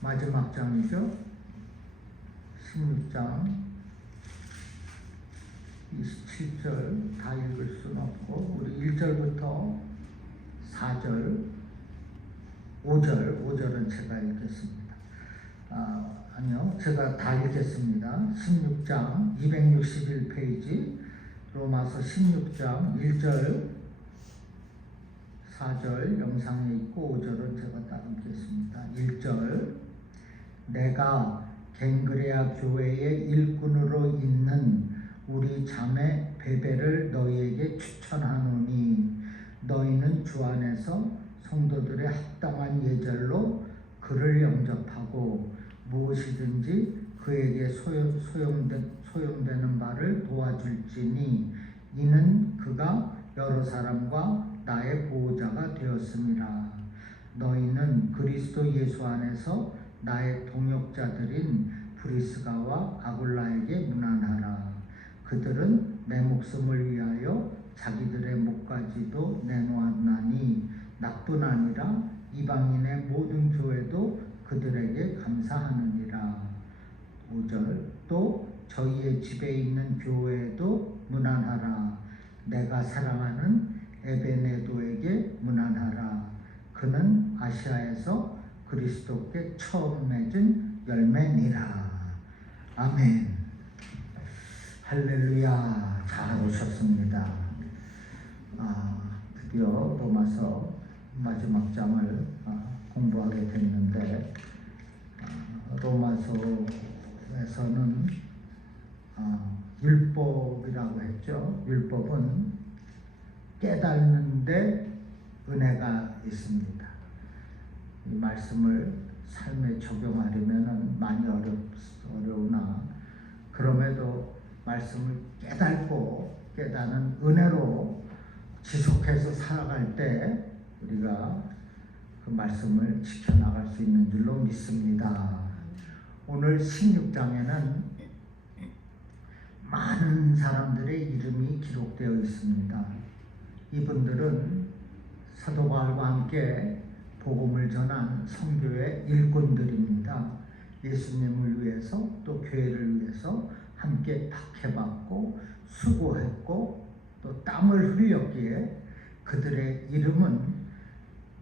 마지막 장이죠. 16장 27절 다 읽을 수는 없고 우리 1절부터 4절 5절은 제가 읽겠습니다. 아니요, 제가 다 읽겠습니다. 16장 261페이지 로마서 16장 1절 4절 영상에 있고 5절은 제가 따로 읽겠습니다. 1절 내가 갱그레아 교회의 일꾼으로 있는 우리 자매 베베를 너희에게 추천하노니 너희는 주 안에서 성도들의 합당한 예절로 그를 영접하고 무엇이든지 그에게 소용되는 바를 도와줄지니 이는 그가 여러 사람과 나의 보호자가 되었음이라. 너희는 그리스도 예수 안에서 나의 동역자들인 브리스가와 아굴라에게 문안하라. 그들은 내 목숨을 위하여 자기들의 목까지도 내놓았나니 나뿐 아니라 이방인의 모든 교회도 그들에게 감사하느니라. 5절 또 저희의 집에 있는 교회에도 문안하라. 내가 사랑하는 에베네도에게 문안하라. 그는 아시아에서 그리스도께 처음 맺은 열매니라. 아멘. 할렐루야. 잘 오셨습니다. 드디어 로마서 마지막 장을 공부하게 됐는데 로마서에서는 율법이라고 했죠. 율법은 깨닫는데 은혜가 있습니다. 이 말씀을 삶에 적용하려면 많이 어려우나 그럼에도 말씀을 깨닫고 깨닫는 은혜로 지속해서 살아갈 때 우리가 그 말씀을 지켜나갈 수 있는 줄로 믿습니다. 오늘 16장에는 많은 사람들의 이름이 기록되어 있습니다. 이분들은 사도 바울과 함께 복음을 전한 선교의 일꾼들입니다. 예수님을 위해서 또 교회를 위해서 함께 박해받고 수고했고 또 땀을 흘렸기에 그들의 이름은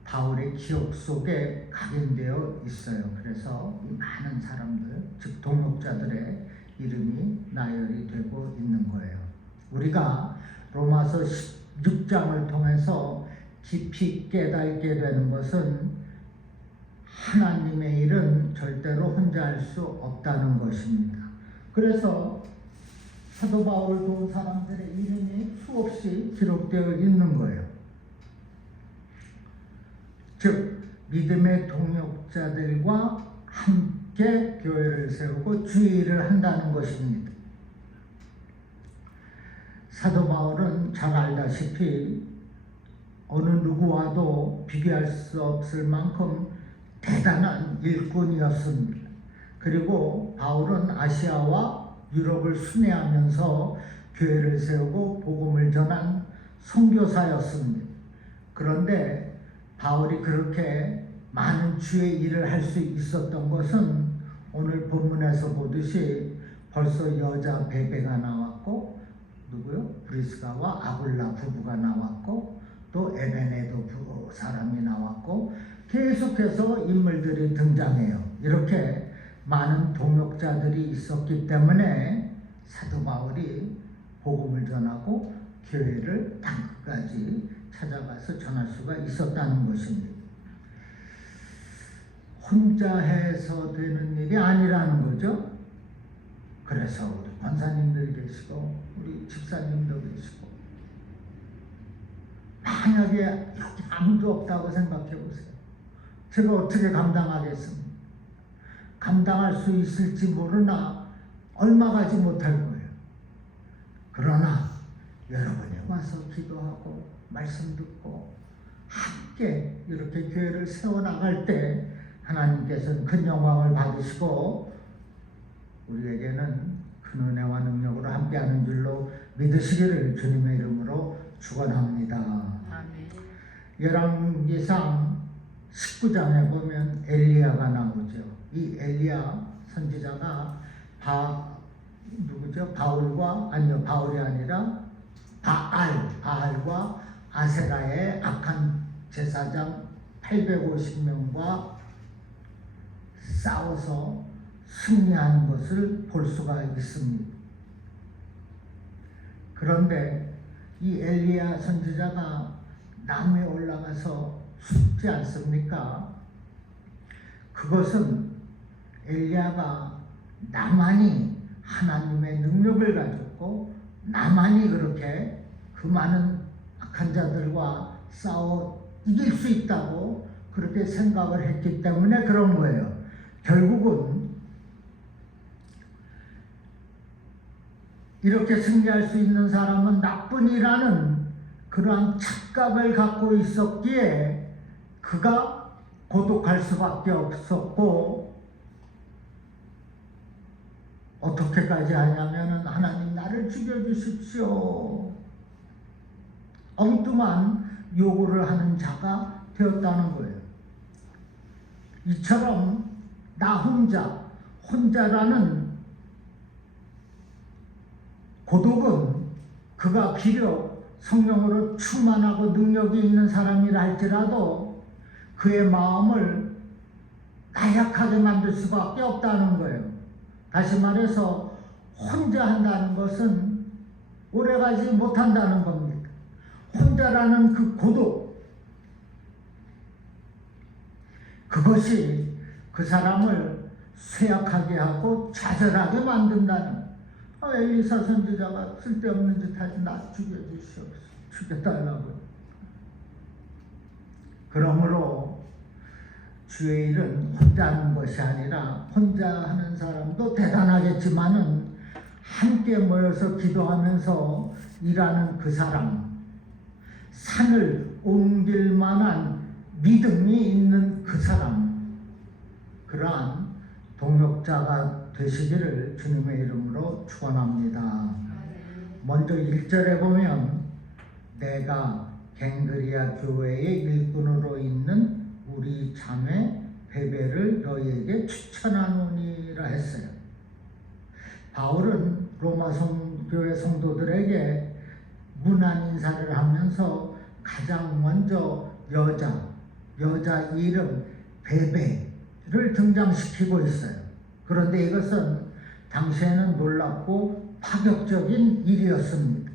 바울의 기억 속에 각인되어 있어요. 그래서 이 많은 사람들, 즉 동역자들의 이름이 나열이 되고 있는 거예요. 우리가 로마서 16장을 통해서 깊이 깨닫게 되는 것은 하나님의 일은 절대로 혼자 할 수 없다는 것입니다. 그래서 사도 바울을 도운 사람들의 이름이 수없이 기록되어 있는 거예요. 즉 믿음의 동역자들과 함께 교회를 세우고 주의 일을 한다는 것입니다. 사도 바울은 잘 알다시피 어느 누구와도 비교할 수 없을 만큼 대단한 일꾼이었습니다. 그리고 바울은 아시아와 유럽을 순회하면서 교회를 세우고 복음을 전한 선교사였습니다. 그런데 바울이 그렇게 많은 주의 일을 할 수 있었던 것은 오늘 본문에서 보듯이 벌써 여자 베베가 나왔고 누구요? 브리스가와 아굴라 부부가 나왔고 또 에베네도 부부 사람이 나왔고 계속해서 인물들이 등장해요. 이렇게 많은 동역자들이 있었기 때문에 사도 바울이 복음을 전하고 교회를 땅끝까지 찾아가서 전할 수가 있었다는 것입니다. 혼자 해서 되는 일이 아니라는 거죠. 그래서 우리 권사님들 계시고 우리 집사님도 계시고 만약에 여기 아무도 없다고 생각해 보세요. 제가 어떻게 감당하겠습니까? 감당할 수 있을지 모르나 얼마 가지 못할 거예요. 그러나 여러분이 와서 기도하고 말씀 듣고 함께 이렇게 교회를 세워나갈 때 하나님께서는 큰 영광을 받으시고 우리에게는 큰 은혜와 능력으로 함께하는 줄로 믿으시기를 주님의 이름으로 축원합니다. 열왕기상 19장에 보면 엘리야가 나오죠. 이 엘리야 선지자가 바울이 아니라 바알과 아세라의 악한 제사장 850명과 싸워서 승리하는 것을 볼 수가 있습니다. 그런데 이 엘리야 선지자가 나무에 올라가서 숨지 않습니까? 그것은 엘리야가 나만이 하나님의 능력을 가졌고 나만이 그렇게 그 많은 악한 자들과 싸워 이길 수 있다고 그렇게 생각을 했기 때문에 그런 거예요. 결국은 이렇게 승리할 수 있는 사람은 나뿐이라는 그러한 착각을 갖고 있었기에 그가 고독할 수밖에 없었고, 어떻게까지 하냐면은 하나님 나를 죽여주십시오, 엉뚱한 요구를 하는 자가 되었다는 거예요. 이처럼 나 혼자라는 고독은 그가 비록 성령으로 충만하고 능력이 있는 사람이라 할지라도 그의 마음을 나약하게 만들 수밖에 없다는 거예요. 다시 말해서 혼자 한다는 것은 오래가지 못한다는 겁니다. 혼자라는 그 고독, 그것이 그 사람을 쇠약하게 하고 좌절하게 만든다는, 엘리사 선지자가 쓸데없는 짓 하지 나 죽여주시옵소서, 죽여달라고. 그러므로 주의 일은 혼자 하는 것이 아니라, 혼자 하는 사람도 대단하겠지만은 함께 모여서 기도하면서 일하는 그 사람, 산을 옮길 만한 믿음이 있는 그 사람, 그러한 동역자가 되시기를 주님의 이름으로 축원합니다. 먼저 1절에 보면 내가 갱그리아 교회의 일꾼으로 있는 우리 자매 베베를 너희에게 추천하노니라 했어요. 바울은 로마 교회 성도들에게 문안 인사를 하면서 가장 먼저 여자 이름 베베를 등장시키고 있어요. 그런데 이것은 당시에는 놀랍고 파격적인 일이었습니다.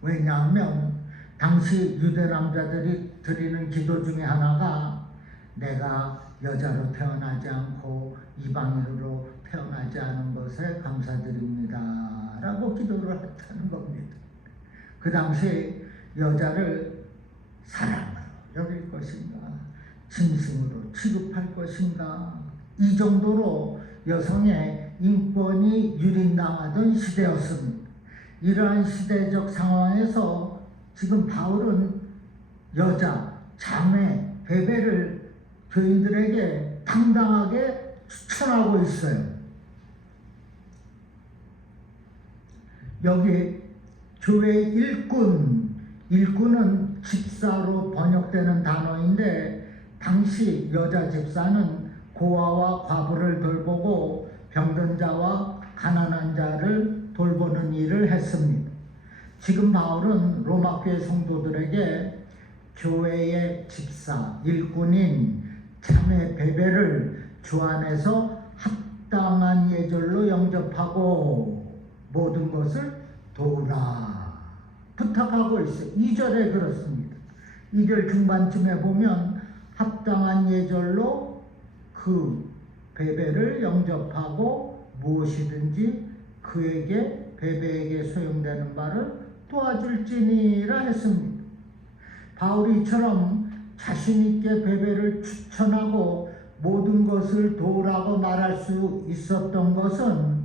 왜냐하면 당시 유대 남자들이 드리는 기도 중에 하나가 내가 여자로 태어나지 않고 이방인으로 태어나지 않은 것에 감사드립니다 라고 기도를 했다는 겁니다. 그 당시 여자를 사랑으로 여길 것인가, 짐승으로 취급할 것인가, 이 정도로 여성의 인권이 유린당하던 시대였습니다. 이러한 시대적 상황에서 지금 바울은 여자, 자매, 베베를 교인들에게 당당하게 추천하고 있어요. 여기 교회 일꾼은 집사로 번역되는 단어인데, 당시 여자 집사는 고아와 과부를 돌보고 병든 자와 가난한 자를 돌보는 일을 했습니다. 지금 바울은 로마교회 성도들에게 교회의 집사, 일꾼인 자매 베베를 주 안에서 합당한 예절로 영접하고 모든 것을 도우라 부탁하고 있어요. 2절에 그렇습니다. 2절 중반쯤에 보면 합당한 예절로 그 베베를 영접하고 무엇이든지 그에게 베베에게 소용되는 바를 도와줄지니라 했습니다. 바울이 이처럼 자신있게 베베를 추천하고 모든 것을 도우라고 말할 수 있었던 것은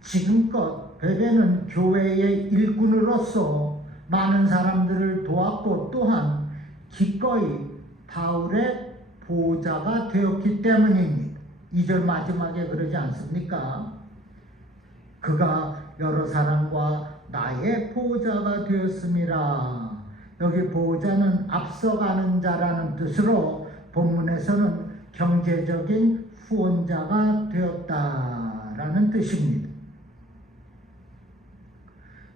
지금껏 베베는 교회의 일꾼으로서 많은 사람들을 도왔고 또한 기꺼이 바울의 보호자가 되었기 때문입니다. 2절 마지막에 그러지 않습니까? 그가 여러 사람과 나의 보호자가 되었음이라. 여기 보호자는 앞서가는 자라는 뜻으로 본문에서는 경제적인 후원자가 되었다라는 뜻입니다.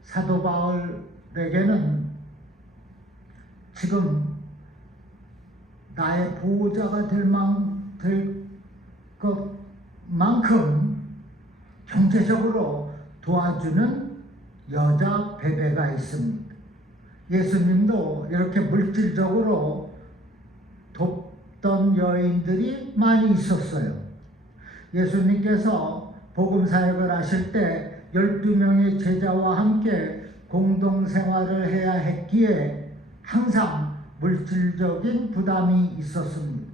사도 바울에게는 지금 나의 보호자가 될 것만큼 경제적으로 도와주는 여자 베베가 있습니다. 예수님도 이렇게 물질적으로 돕던 여인들이 많이 있었어요. 예수님께서 복음 사역을 하실 때 12명의 제자와 함께 공동생활을 해야 했기에 항상 물질적인 부담이 있었습니다.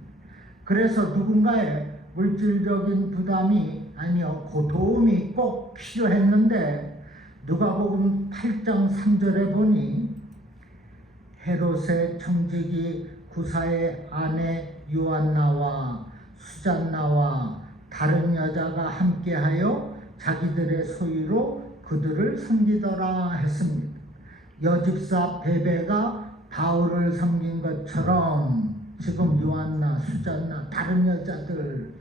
그래서 누군가의 물질적인 부담이 아니요 도움이 꼭 필요했는데 누가복음 8장 3절에 보니 헤롯의 청지기 구사의 아내 요한나와 수잔나와 다른 여자가 함께하여 자기들의 소유로 그들을 섬기더라 했습니다. 여집사 베베가 바울을 섬긴 것처럼 지금 요한나, 수잔나, 다른 여자들,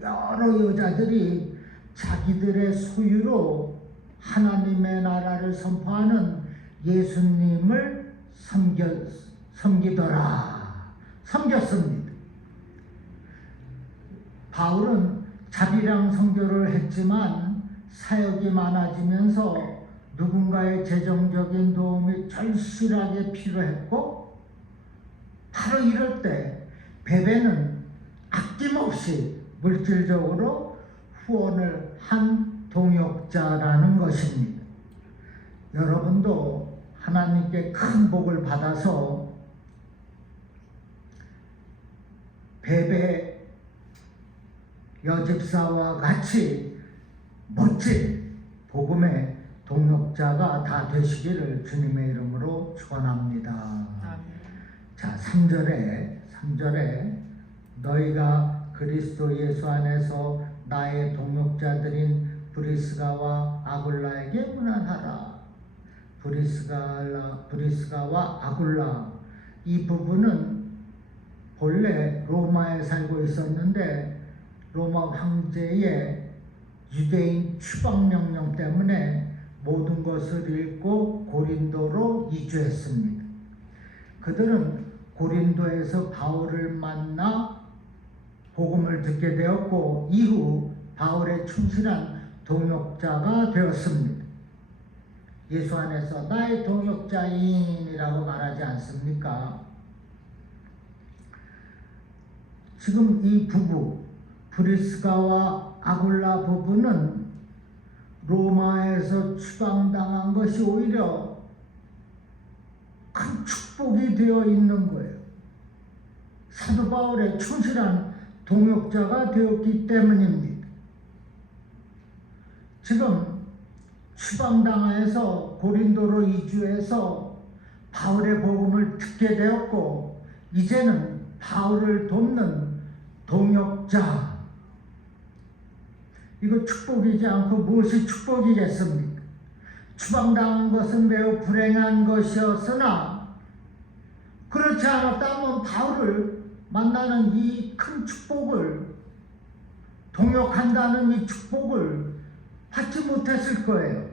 여러 여자들이 자기들의 소유로 하나님의 나라를 선포하는 예수님을 섬겼습니다. 바울은 자비랑 선교를 했지만 사역이 많아지면서 누군가의 재정적인 도움이 절실하게 필요했고 바로 이럴 때 베베는 아낌없이 물질적으로 후원을 한 동역자라는 것입니다. 여러분도 하나님께 큰 복을 받아서 베베 여집사와 같이 멋진 복음의 동역자가 다 되시기를 주님의 이름으로 축원합니다. 자, 3절에 너희가 그리스도 예수 안에서 나의 동역자들인 브리스가와 아굴라에게 문안하라. 브리스가와 아굴라, 이 부부는 본래 로마에 살고 있었는데 로마 황제의 유대인 추방명령 때문에 모든 것을 잃고 고린도로 이주했습니다. 그들은 고린도에서 바울을 만나 복음을 듣게 되었고 이후 바울의 충실한 동역자가 되었습니다. 예수 안에서 나의 동역자인이라고 말하지 않습니까? 지금 이 부부 브리스가와 아굴라 부부는 로마에서 추방당한 것이 오히려 큰 축복이 되어 있는 거예요. 사도 바울의 충실한 동역자가 되었기 때문입니다. 지금 추방당해서 고린도로 이주해서 바울의 복음을 듣게 되었고 이제는 바울을 돕는 동역자, 이거 축복이지 않고 무엇이 축복이겠습니까? 추방당한 것은 매우 불행한 것이었으나 그렇지 않았다면 바울을 만나는 이 큰 축복을, 동역한다는 이 축복을 받지 못했을 거예요.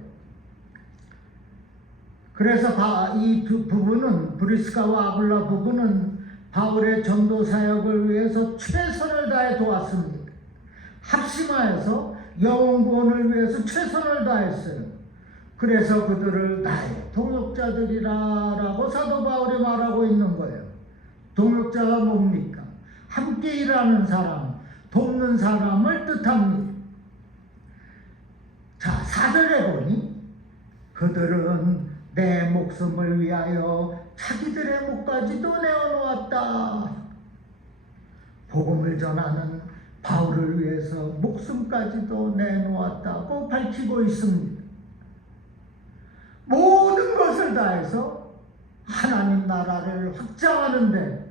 그래서 이 두 부부는, 브리스가와 아굴라 부부는 바울의 전도 사역을 위해서 최선을 다해 도왔습니다. 합심하여서 영혼 구원을 위해서 최선을 다했어요. 그래서 그들을 나의 동역자들이라고 사도 바울이 말하고 있는 거예요. 동역자가 뭡니까? 함께 일하는 사람, 돕는 사람을 뜻합니다. 자, 4절에 보니 그들은 내 목숨을 위하여 자기들의 목까지도 내어놓았다. 복음을 전하는 바울을 위해서 목숨까지도 내놓았다고 밝히고 있습니다. 모든 것을 다해서 하나님 나라를 확장하는데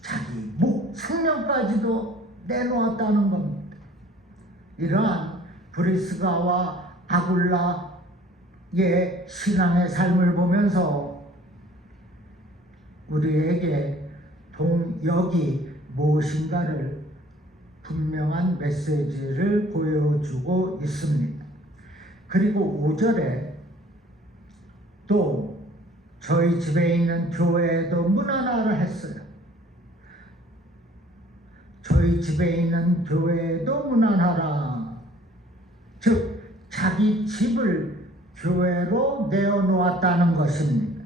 자기 생명까지도 내놓았다는 겁니다. 이러한 브리스가와 아굴라의 신앙의 삶을 보면서 우리에게 동역이 무엇인가를 분명한 메시지를 보여주고 있습니다. 그리고 5절에 또 저희 집에 있는 교회에도 문안하라 했어요. 저희 집에 있는 교회에도 문안하라. 즉 자기 집을 교회로 내어놓았다는 것입니다.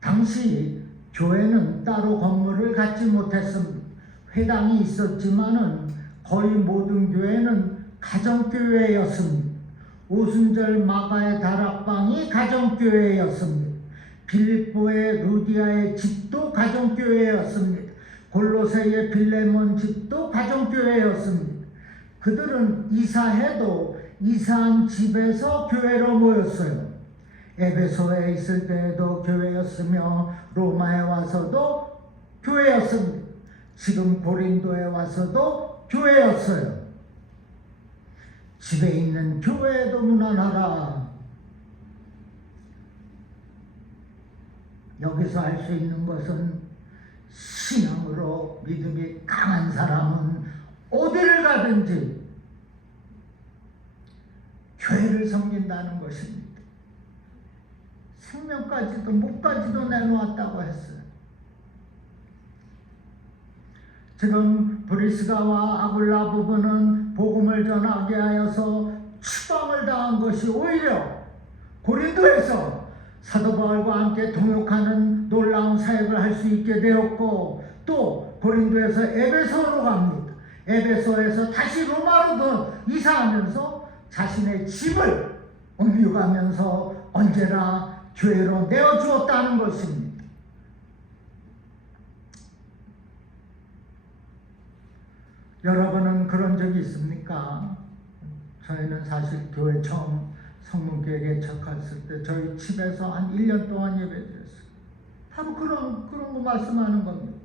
당시 교회는 따로 건물을 갖지 못했습니다. 회당이 있었지만은 거의 모든 교회는 가정교회였습니다. 오순절 마가의 다락방이 가정교회였습니다. 빌립보의 루디아의 집도 가정교회였습니다. 골로새의 빌레몬 집도 가정교회였습니다. 그들은 이사해도 이사한 집에서 교회로 모였어요. 에베소에 있을 때에도 교회였으며 로마에 와서도 교회였습니다. 지금 고린도에 와서도 교회였어요. 집에 있는 교회에도 문안하라. 여기서 알 수 있는 것은 신앙으로 믿음이 강한 사람은 어디를 가든지 교회를 섬긴다는 것입니다. 생명까지도 목까지도 내놓았다고 했어요. 지금 브리스가와 아굴라 부부는 복음을 전하게 하여서 추방을 당한 것이 오히려 고린도에서 사도 바울과 함께 동역하는 놀라운 사역을 할 수 있게 되었고, 또 고린도에서 에베소로 갑니다. 에베소에서 다시 로마로 이사하면서 자신의 집을 옮겨가면서 언제나 교회로 내어주었다는 것입니다. 여러분은 그런 적이 있습니까? 저희는 사실 교회 처음 성문교회 개척했을 때 저희 집에서 한 1년 동안 예배드렸어요. 바로 그런 거 말씀하는 겁니다.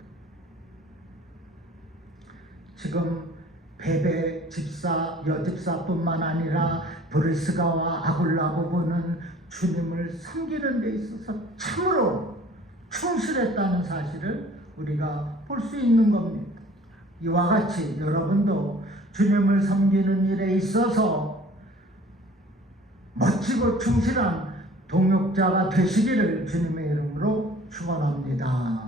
지금 베베 집사, 여집사뿐만 아니라 브리스가와 아굴라 부부는 주님을 섬기는 데 있어서 참으로 충실했다는 사실을 우리가 볼 수 있는 겁니다. 이와 같이 여러분도 주님을 섬기는 일에 있어서 멋지고 충실한 동역자가 되시기를 주님의 이름으로 축원합니다.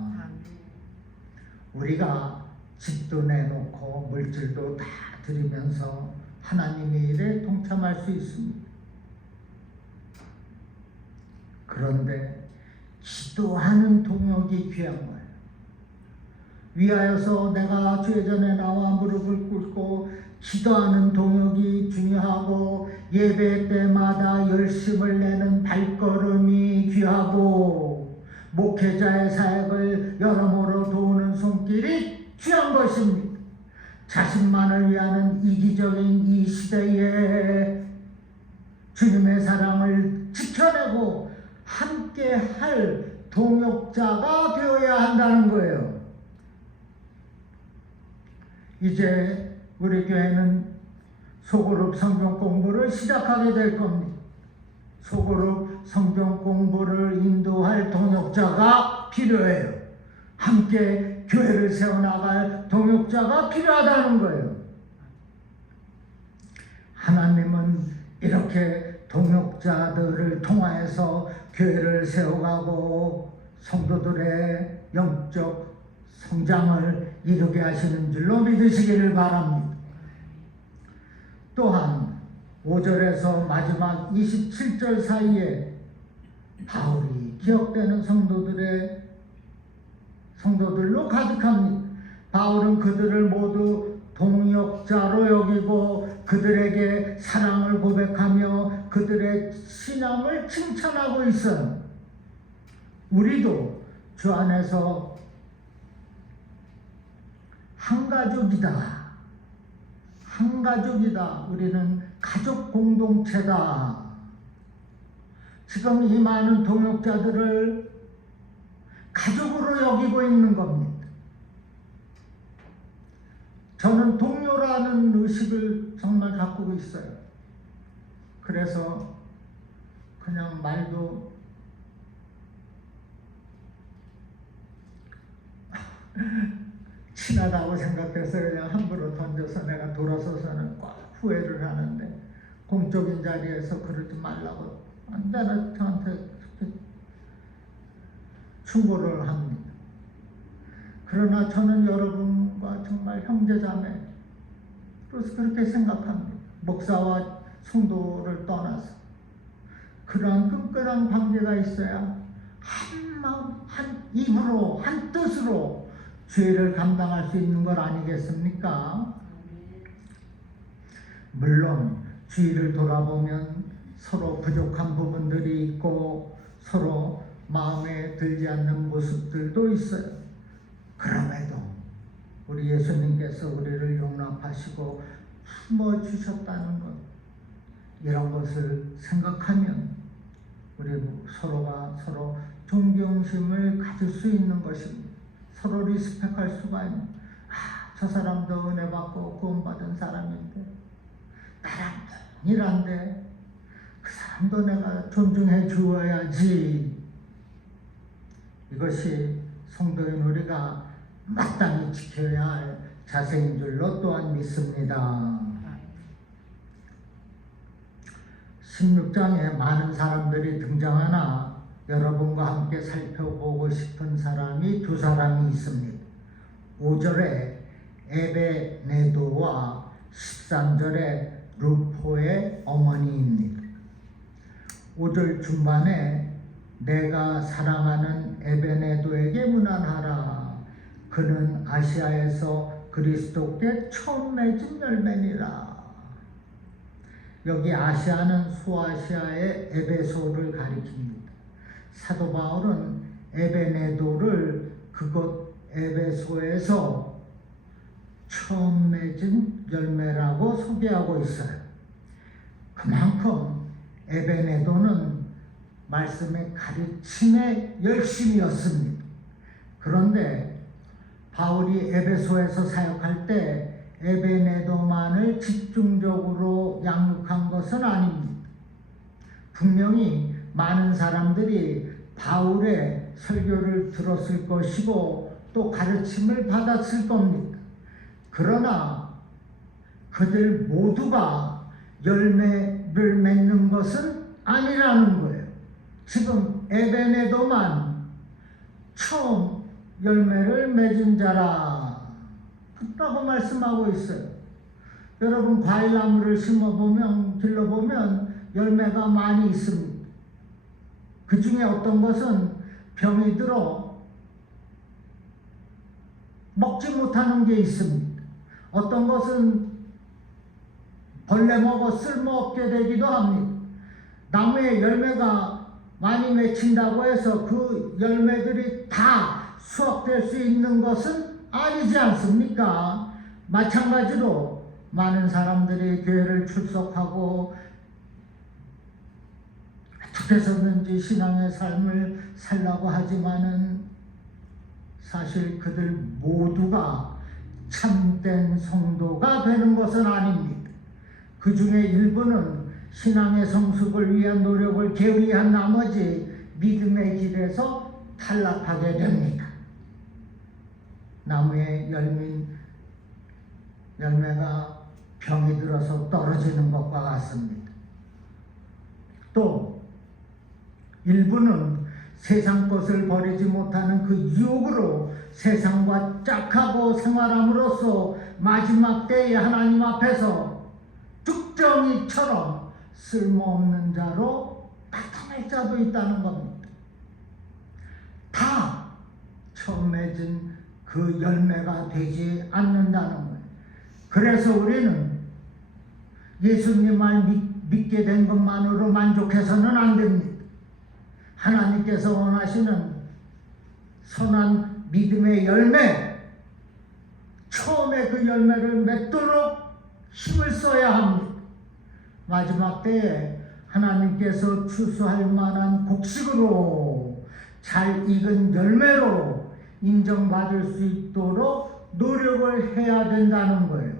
우리가 집도 내놓고 물질도 다 드리면서 하나님의 일에 동참할 수 있습니다. 그런데 기도하는 동역이 귀한 거예요. 위하여서 내가 주의 전에 나와 무릎을 꿇고 기도하는 동역이 중요하고, 예배 때마다 열심을 내는 발걸음이 귀하고, 목회자의 사역을 여러모로 도우는 손길이 귀한 것입니다. 자신만을 위하는 이기적인 이 시대에 주님의 사랑을 지켜내고 함께 할 동역자가 되어야 한다는 거예요. 이제 우리 교회는 소그룹 성경 공부를 시작하게 될 겁니다. 소그룹 성경 공부를 인도할 동역자가 필요해요. 함께 교회를 세워나갈 동역자가 필요하다는 거예요. 하나님은 이렇게 동역자들을 통하여서 교회를 세워가고 성도들의 영적 성장을 이루게 하시는 줄로 믿으시기를 바랍니다. 또한 5절에서 마지막 27절 사이에 바울이 기억되는 성도들로 가득합니다. 바울은 그들을 모두 동역자로 여기고 그들에게 사랑을 고백하며 그들의 신앙을 칭찬하고 있어요. 우리도 주 안에서 한 가족이다. 한 가족이다. 우리는 가족 공동체다. 지금 이 많은 동역자들을 가족으로 여기고 있는 겁니다. 저는 동료라는 의식을 정말 갖고 있어요. 그래서 그냥 말도 친하다고 생각해서 그냥 함부로 던져서 내가 돌아서서는 꼭 후회를 하는데, 공적인 자리에서 그러지 말라고 언제나 저한테 충고를 합니다. 그러나 저는 여러분과 정말 형제자매, 그래서 그렇게 생각합니다. 목사와 성도를 떠나서 그러한 끈끈한 관계가 있어야 한 마음, 한 입으로, 한 뜻으로 죄를 감당할 수 있는 것 아니겠습니까? 물론 주위를 돌아보면 서로 부족한 부분들이 있고 서로 마음에 들지 않는 모습들도 있어요. 그럼에도 우리 예수님께서 우리를 용납하시고 품어주셨다는 것, 이런 것을 생각하면 우리 서로가 서로 존경심을 가질 수 있는 것입니다. 서로 리스펙할 수가 있는, 저 사람도 은혜 받고 구원받은 사람인데 나랑 동일한데 그 사람도 내가 존중해 주어야지. 이것이 성도인 우리가 마땅히 지켜야 할 자세인 줄로 또한 믿습니다. 16장에 많은 사람들이 등장하나 여러분과 함께 살펴보고 싶은 사람이 두 사람이 있습니다. 5절에 에베네도와 13절에 루포의 어머니입니다. 5절 중반에 내가 사랑하는 에베네도에게 문안하라. 그는 아시아에서 그리스도께 처음 맺은 열매니라. 여기 아시아는 소아시아의 에베소를 가리킵니다. 사도 바울은 에베네도를 그곳 에베소에서 처음 맺은 열매라고 소개하고 있어요. 그만큼 에베네도는 말씀의 가르침의 열심이었습니다. 그런데 바울이 에베소에서 사역할 때 에베네도만을 집중적으로 양육한 것은 아닙니다. 분명히 많은 사람들이 바울의 설교를 들었을 것이고 또 가르침을 받았을 겁니다. 그러나 그들 모두가 열매를 맺는 것은 아니라는 거예요. 지금 에베네도만 처음 열매를 맺은 자라 라고 말씀하고 있어요. 여러분 과일나무를 심어보면, 길러보면 열매가 많이 있습니다. 그 중에 어떤 것은 병이 들어 먹지 못하는 게 있습니다. 어떤 것은 벌레 먹어 쓸모없게 되기도 합니다. 나무에 열매가 많이 맺힌다고 해서 그 열매들이 다 수확될 수 있는 것은 아니지 않습니까? 마찬가지로 많은 사람들이 교회를 출석하고 어떻게 해서든지 신앙의 삶을 살라고 하지만은 사실 그들 모두가 참된 성도가 되는 것은 아닙니다. 그 중에 일부는 신앙의 성숙을 위한 노력을 게으리한 나머지 믿음의 길에서 탈락하게 됩니다. 나무에 열매가 병이 들어서 떨어지는 것과 같습니다. 또 일부는 세상 것을 버리지 못하는 그 유혹으로 세상과 짝하고 생활함으로써 마지막 때에 하나님 앞에서 죽정이처럼 쓸모없는 자로 나타날 자도 있다는 겁니다. 다 처음 맺은 그 열매가 되지 않는다는 거예요. 그래서 우리는 예수님 말 믿게 된 것만으로 만족해서는 안 됩니다. 하나님께서 원하시는 선한 믿음의 열매, 처음에 그 열매를 맺도록 힘을 써야 합니다. 마지막 때에 하나님께서 추수할 만한 곡식으로 잘 익은 열매로 인정받을 수 있도록 노력을 해야 된다는 거예요.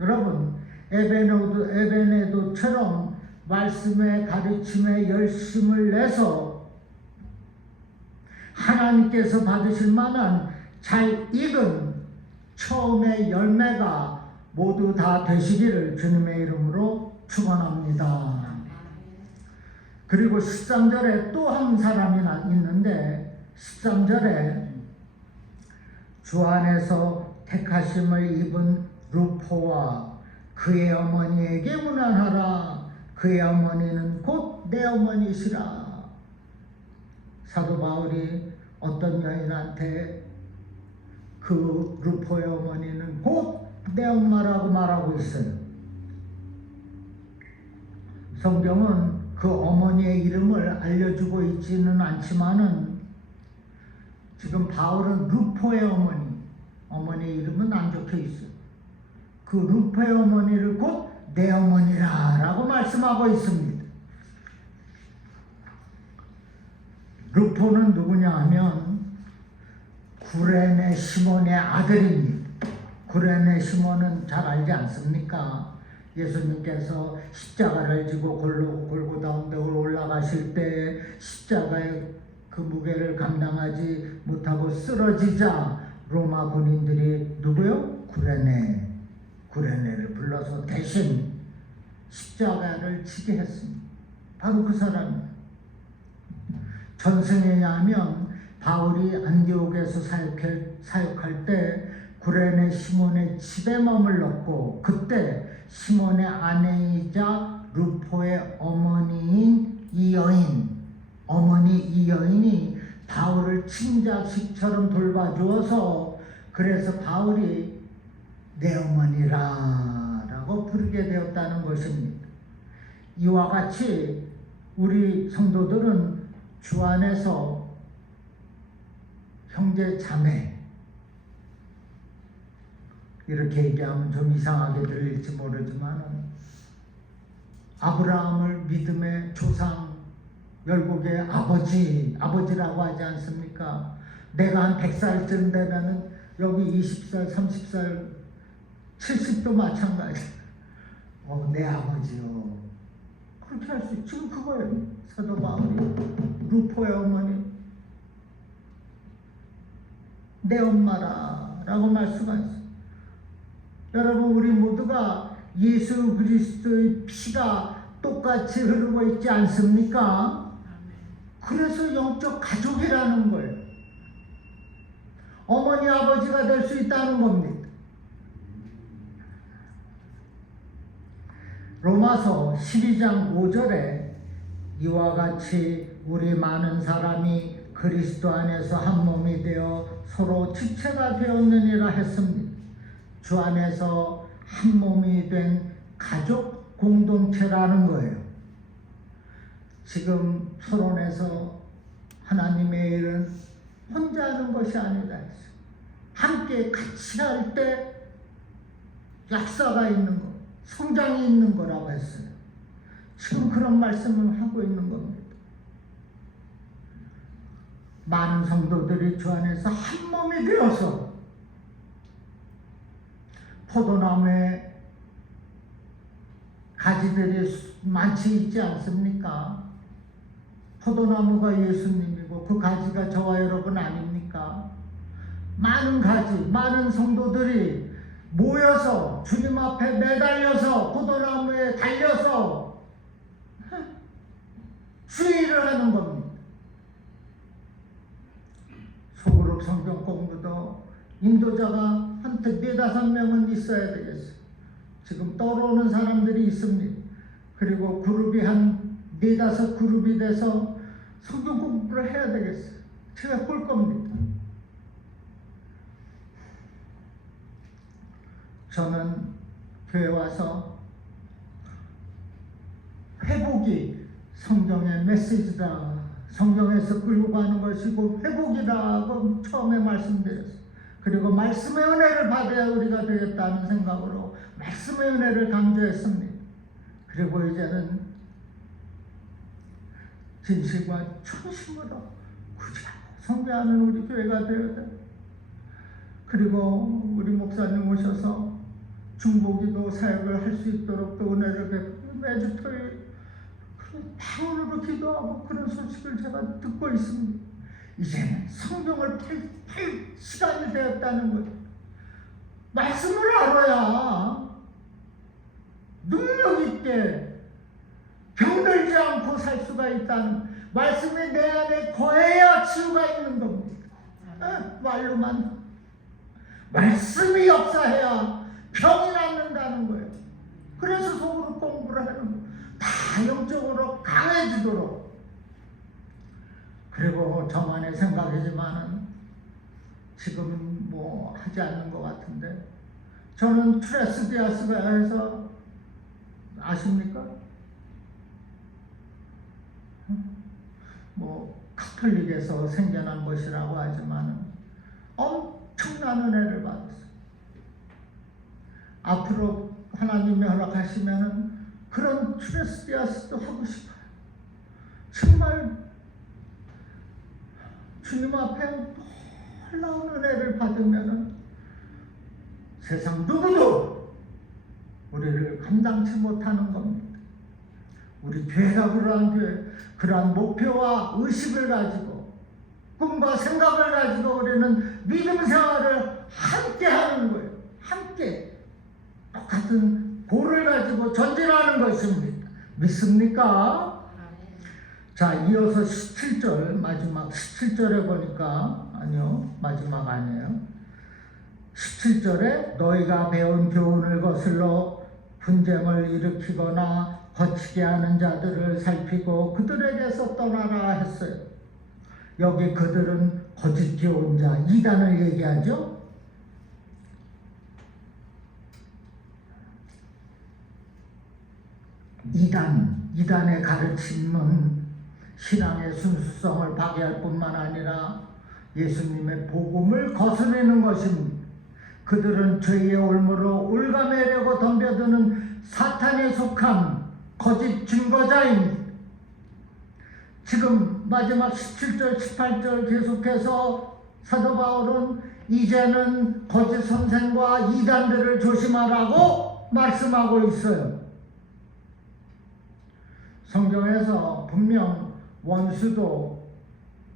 여러분, 에베네도처럼 말씀의 가르침에 열심을 내서 하나님께서 받으실 만한 잘 익은 처음의 열매가 모두 다 되시기를 주님의 이름으로 축원합니다. 그리고 13절에 또 한 사람이 있는데 13절에 주 안에서 택하심을 입은 루포와 그의 어머니에게 문안하라. 그의 어머니는 곧 내 어머니시라. 사도 바울이 어떤 여인한테 그 루포의 어머니는 곧 내 엄마라고 말하고 있어요. 성경은 그 어머니의 이름을 알려주고 있지는 않지만은 지금 바울은 루포의 어머니 이름은 안 적혀 있어요. 그 루포의 어머니를 곧 내 어머니라 라고 말씀하고 있습니다. 루포는 누구냐 하면 구레네 시몬의 아들입니다. 구레네 시몬은 잘 알지 않습니까? 예수님께서 십자가를 지고 골고다 언덕을 올라가실 때 십자가의 그 무게를 감당하지 못하고 쓰러지자 로마 군인들이 누구요? 구레네를 불러서 대신 십자가를 지게 했습니다. 바로 그 사람이에요. 전승에 하면 바울이 안디옥에서 사역할 때 구레네 시몬의 집에 머물렀고 그때 시몬의 아내이자 루포의 어머니인 이 여인이 바울을 친자식처럼 돌봐주어서 그래서 바울이 내 어머니라고 부르게 되었다는 것입니다. 이와 같이 우리 성도들은 주 안에서 형제 자매 이렇게 얘기하면 좀 이상하게 들릴지 모르지만 아브라함을 믿음의 조상 열국의 아버지라고 하지 않습니까? 내가 한 100살쯤 되면은 여기 20살, 30살, 70도 마찬가지. 내 아버지요. 그렇게 할 수 있지. 지금 그거예요. 사도 바울이 루포의 어머니 내 엄마라고 말씀하셨어요. 여러분 우리 모두가 예수 그리스도의 피가 똑같이 흐르고 있지 않습니까? 그래서 영적 가족이라는 거예요. 어머니 아버지가 될 수 있다는 겁니다. 로마서 12장 5절에 이와 같이 우리 많은 사람이 그리스도 안에서 한 몸이 되어 서로 지체가 되었느니라 했습니다. 주 안에서 한 몸이 된 가족 공동체라는 거예요. 지금 서론에서 하나님의 일은 혼자 하는 것이 아니다 했어요. 함께 같이 할 때 역사가 있는 것, 성장이 있는 거라고 했어요. 지금 그런 말씀을 하고 있는 겁니다. 많은 성도들이 주 안에서 한 몸이 되어서 포도나무에 가지들이 많이 있지 않습니까? 포도나무가 예수님이고 그 가지가 저와 여러분 아닙니까? 많은 가지, 많은 성도들이 모여서 주님 앞에 매달려서 포도나무에 달려서 주의를 하는 겁니다. 소그룹 성경 공부도 인도자가 한테 4-5명은 있어야 되겠어요. 지금 떠오르는 사람들이 있습니다. 그리고 그룹이 한 4-5 돼서 성경 공부를 해야 되겠어요. 제가 볼 겁니다. 저는 교회 와서 회복이 성경의 메시지다. 성경에서 끌고 가는 것이고 회복이라고 처음에 말씀드렸어요. 그리고 말씀의 은혜를 받아야 우리가 되겠다는 생각으로 말씀의 은혜를 강조했습니다. 그리고 이제는 진실과 충심으로 구제하고 성교하는 우리 교회가 되어야 돼요. 그리고 우리 목사님 오셔서 중보기도 사역을 할 수 있도록 또 은혜를 베풀고 매주 토요일 방언으로 기도하고 그런 소식을 제가 듣고 있습니다. 이제는 성경을 시간이 되었다는 거예요. 말씀을 알아야 능력 있게 병들지 않고 살 수가 있다는, 말씀이 내 안에 거해야 치유가 있는 겁니다. 말로만. 말씀이 역사해야 병이 낫는다는 거예요. 그래서 속으로 공부를 하는 거예요. 다 영적으로 강해지도록. 그리고 저만의 생각이지만은 지금 뭐 하지 않는 것 같은데, 저는 트레스디아스가 해서 아십니까? 뭐 카톨릭에서 생겨난 것이라고 하지만은 엄청난 은혜를 받았어요. 앞으로 하나님이 허락하시면은 그런 트레스디아스도 하고 싶어요. 정말 주님 앞에 놀라운 은혜를 받으면은 세상 누구도 우리를 감당치 못하는 겁니다. 우리 교회가 그러한 목표와 의식을 가지고 꿈과 생각을 가지고 우리는 믿음 생활을 함께 하는 거예요. 함께 똑같은 고를 가지고 전진하는 것입니다. 믿습니까? 자, 이어서 17절, 마지막 17절에 보니까, 아니요, 마지막 아니에요. 17절에 너희가 배운 교훈을 거슬러 분쟁을 일으키거나 거치게 하는 자들을 살피고 그들에게서 떠나라 했어요. 여기 그들은 거짓 교훈자, 이단을 얘기하죠. 이단의 가르침은 신앙의 순수성을 파괴할 뿐만 아니라 예수님의 복음을 거스르는 것입니다. 그들은 죄의 올무로 올가매려고 덤벼드는 사탄에 속한 거짓 증거자입니다. 지금 마지막 17절, 18절 계속해서 사도 바울은 이제는 거짓 선생과 이단들을 조심하라고 말씀하고 있어요. 성경에서 분명 원수도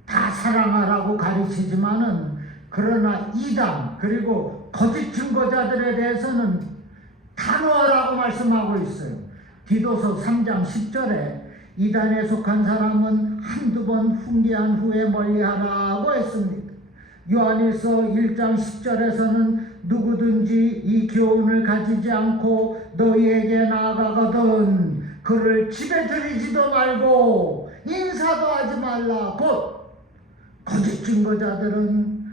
다 사랑하라고 가르치지만은, 그러나 이단 그리고 거짓 증거자들에 대해서는 단호하라고 말씀하고 있어요. 디도서 3장 10절에 이단에 속한 사람은 한두 번 훈계한 후에 멀리하라고 했습니다. 요한일서 1장 10절에서는 누구든지 이 교훈을 가지지 않고 너희에게 나아가거든 그를 집에 들이지도 말고 인사도 하지 말라. 곧 거짓 증거자들은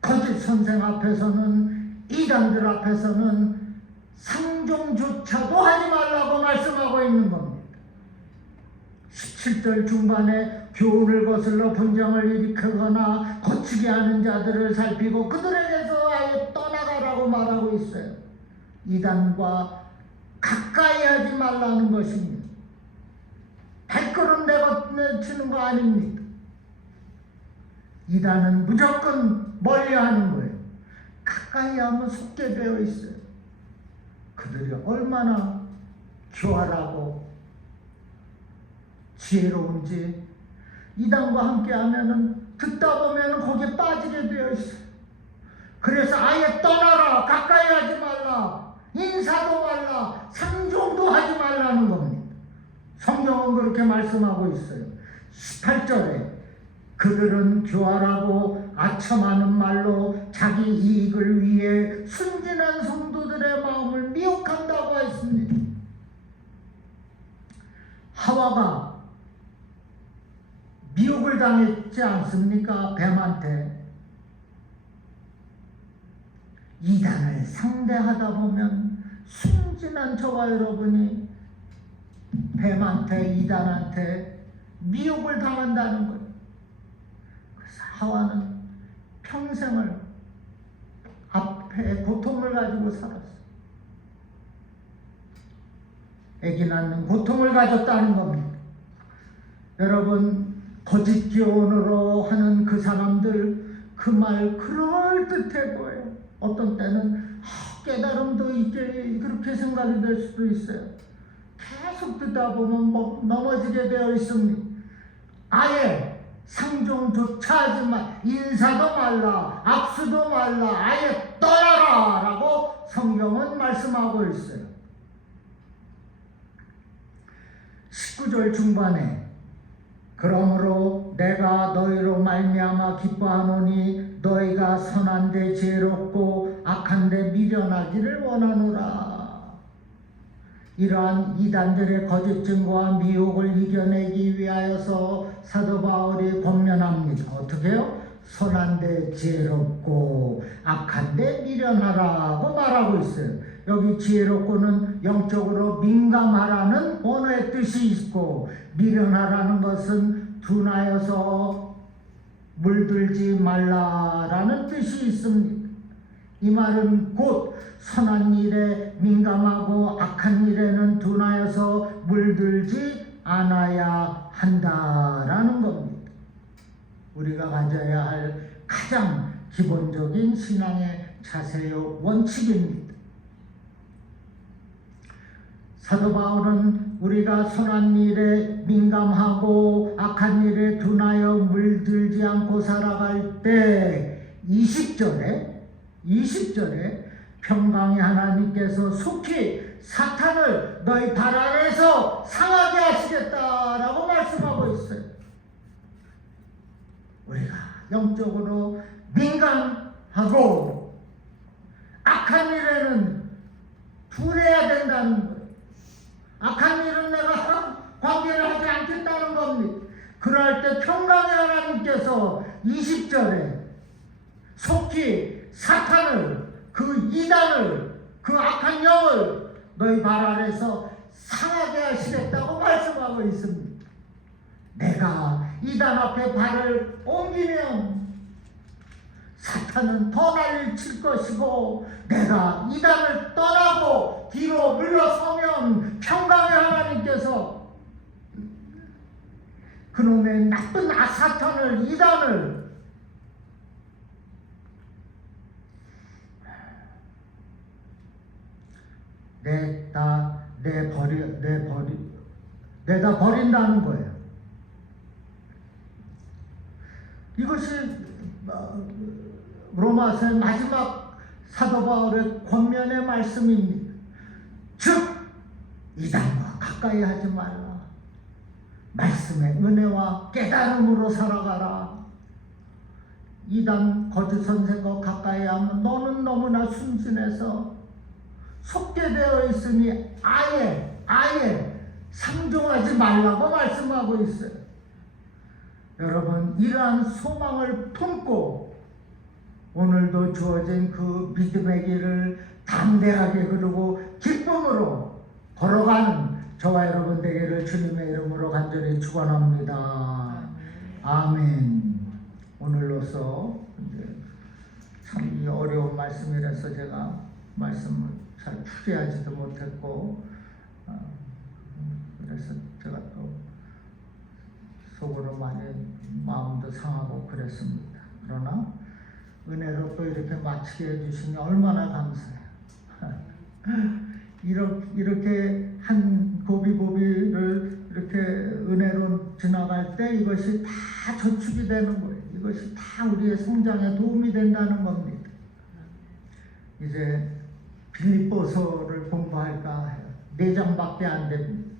거짓 선생 앞에서는, 이단들 앞에서는 상종조차도 하지 말라고 말씀하고 있는 겁니다. 17절 중반에 교훈을 거슬러 분쟁을 일으키거나 거치게 하는 자들을 살피고 그들에게서 아예 떠나가라고 말하고 있어요. 이단과 가까이 하지 말라는 것입니다. 발걸음 내치는 거 아닙니다. 이단은 무조건 멀리 하는 거예요. 가까이 하면 속게 되어 있어요. 그들이 얼마나 교활하고 지혜로운지 이단과 함께 하면은 듣다 보면은 거기에 빠지게 되어 있어요. 그래서 아예 떠나라, 가까이 하지 말라, 인사도 말라, 상종도 하지 말라는 겁니다. 성경은 그렇게 말씀하고 있어요. 18절에 그들은 교활하고 아첨하는 말로 자기 이익을 위해 순진한 성도들의 마음을 미혹한다고 했습니다. 하와가 미혹을 당했지 않습니까? 뱀한테. 이단을 상대하다 보면 순진한 저와 여러분이 뱀한테, 이단한테 미혹을 당한다는 거예요. 그래서 하와는 평생을 앞에 고통을 가지고 살았어요. 아기 낳는 고통을 가졌다는 겁니다. 여러분, 거짓 교훈으로 하는 그 사람들, 그 말 그럴듯해 보여요. 어떤 때는 깨달음도 있게 그렇게 생각이 될 수도 있어요. 계속 듣다 보면 넘어지게 되어 있습니다. 아예 상종조차 하지 마, 인사도 말라, 잡수도 말라, 아예 떠나라 라고 성경은 말씀하고 있어요. 19절 중반에 그러므로 내가 너희로 말미암아 기뻐하노니 너희가 선한데 지혜롭고 악한데 미련하기를 원하노라. 이러한 이단들의 거짓 증거와 미혹을 이겨내기 위하여서 사도 바울이 권면합니다. 어떻게 해요? 선한데 지혜롭고 악한데 미련하라고 말하고 있어요. 여기 지혜롭고는 영적으로 민감하라는 언어의 뜻이 있고, 미련하라는 것은 둔하여서 물들지 말라라는 뜻이 있습니다. 이 말은 곧 선한 일에 민감하고 악한 일에는 둔하여서 물들지 않아야 한다라는 겁니다. 우리가 가져야 할 가장 기본적인 신앙의 자세요 원칙입니다. 사도 바울은 우리가 선한 일에 민감하고 악한 일에 둔하여 물들지 않고 살아갈 때 20절에 평강의 하나님께서 속히 사탄을 너희 발 아래에서 상하게 하시겠다라고 말씀하고 있어요. 우리가 영적으로 민감하고 악한 일에는 둔해야 된다는 거예요. 악한 일은 내가 관계를 하지 않겠다는 겁니다. 그럴 때 평강의 하나님께서 20절에 속히 사탄을, 그 이단을, 그 악한 영을 너희 발 아래서 상하게 하시겠다고 말씀하고 있습니다. 내가 이단 앞에 발을 옮기면 사탄은 더 난리를 칠 것이고, 내가 이단을 떠나고 뒤로 물러서면 평강의 하나님께서 그놈의 나쁜 사탄을, 이단을 내다 버린다는 거예요. 이것이 로마서의 마지막 사도 바울의 권면의 말씀입니다. 즉 이단과 가까이 하지 말라. 말씀의 은혜와 깨달음으로 살아가라. 이단 거짓 선생과 가까이 하면 너는 너무나 순진해서 속게 되어 있으니 아예 상종하지 말라고 말씀하고 있어요. 여러분, 이러한 소망을 품고 오늘도 주어진 그 믿음의 길을 담대하게 그리고 기쁨으로 걸어가는 저와 여러분 되기를 주님의 이름으로 간절히 축원합니다. 아멘. 오늘로서 참 어려운 말씀이라서 제가 말씀을 잘 풀이하지도 못했고, 그래서 제가 또 속으로 많이 마음도 상하고 그랬습니다. 그러나 은혜로 또 이렇게 마치게 해주시니 얼마나 감사해요. 이렇게 한 고비고비를 이렇게 은혜로 지나갈 때 이것이 다 저축이 되는 거예요. 이것이 다 우리의 성장에 도움이 된다는 겁니다. 이제 빌립보서를 공부할까 해요. 4장밖에 안 됩니다.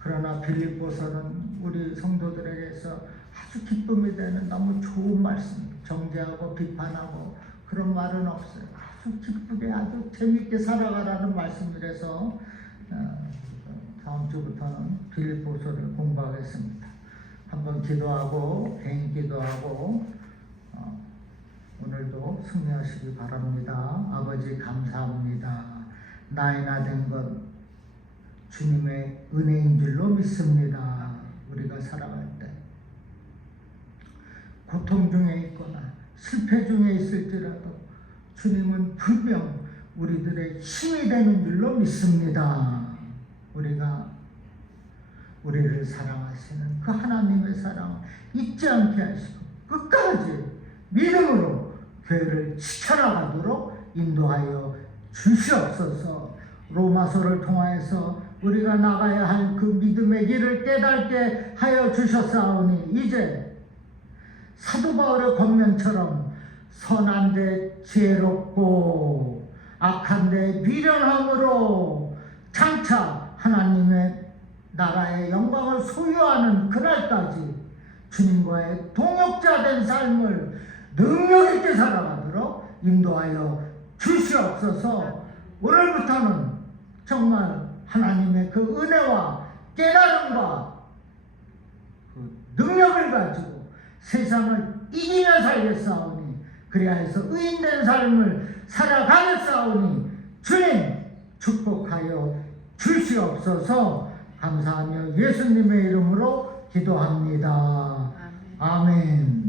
그러나 빌립보서는 우리 성도들에게서 아주 기쁨이 되는 너무 좋은 말씀, 정죄하고 비판하고 그런 말은 없어요. 아주 기쁘게 아주 재밌게 살아가라는 말씀이라서 다음 주부터는 빌립보서를 공부하겠습니다. 한번 기도하고 개인 기도하고 오늘도 승리하시기 바랍니다. 아버지 감사합니다. 나이나 된 것 주님의 은혜인 줄로 믿습니다. 우리가 살아갈 때 고통 중에 있거나 실패 중에 있을지라도 주님은 분명 우리들의 힘이 되는 줄로 믿습니다. 우리가 우리를 사랑하시는 그 하나님의 사랑을 잊지 않게 하시고 끝까지 믿음으로 교회를 지켜나가도록 인도하여 주시옵소서. 로마서를 통하여서 우리가 나가야 할 그 믿음의 길을 깨닫게 하여 주셨사오니 이제 사도 바울의 권면처럼 선한데 지혜롭고 악한데 미련함으로 장차 하나님의 나라의 영광을 소유하는 그날까지 주님과의 동역자 된 삶을 능력 있게 살아가도록 인도하여 주시옵소서. 오늘부터는 정말 하나님의 그 은혜와 깨달음과 그 능력을 가지고 세상을 이기며 살겠사오니 그리하여서 의인된 삶을 살아가겠사오니 주님 축복하여 주시옵소서. 감사하며 예수님의 이름으로 기도합니다. 아멘.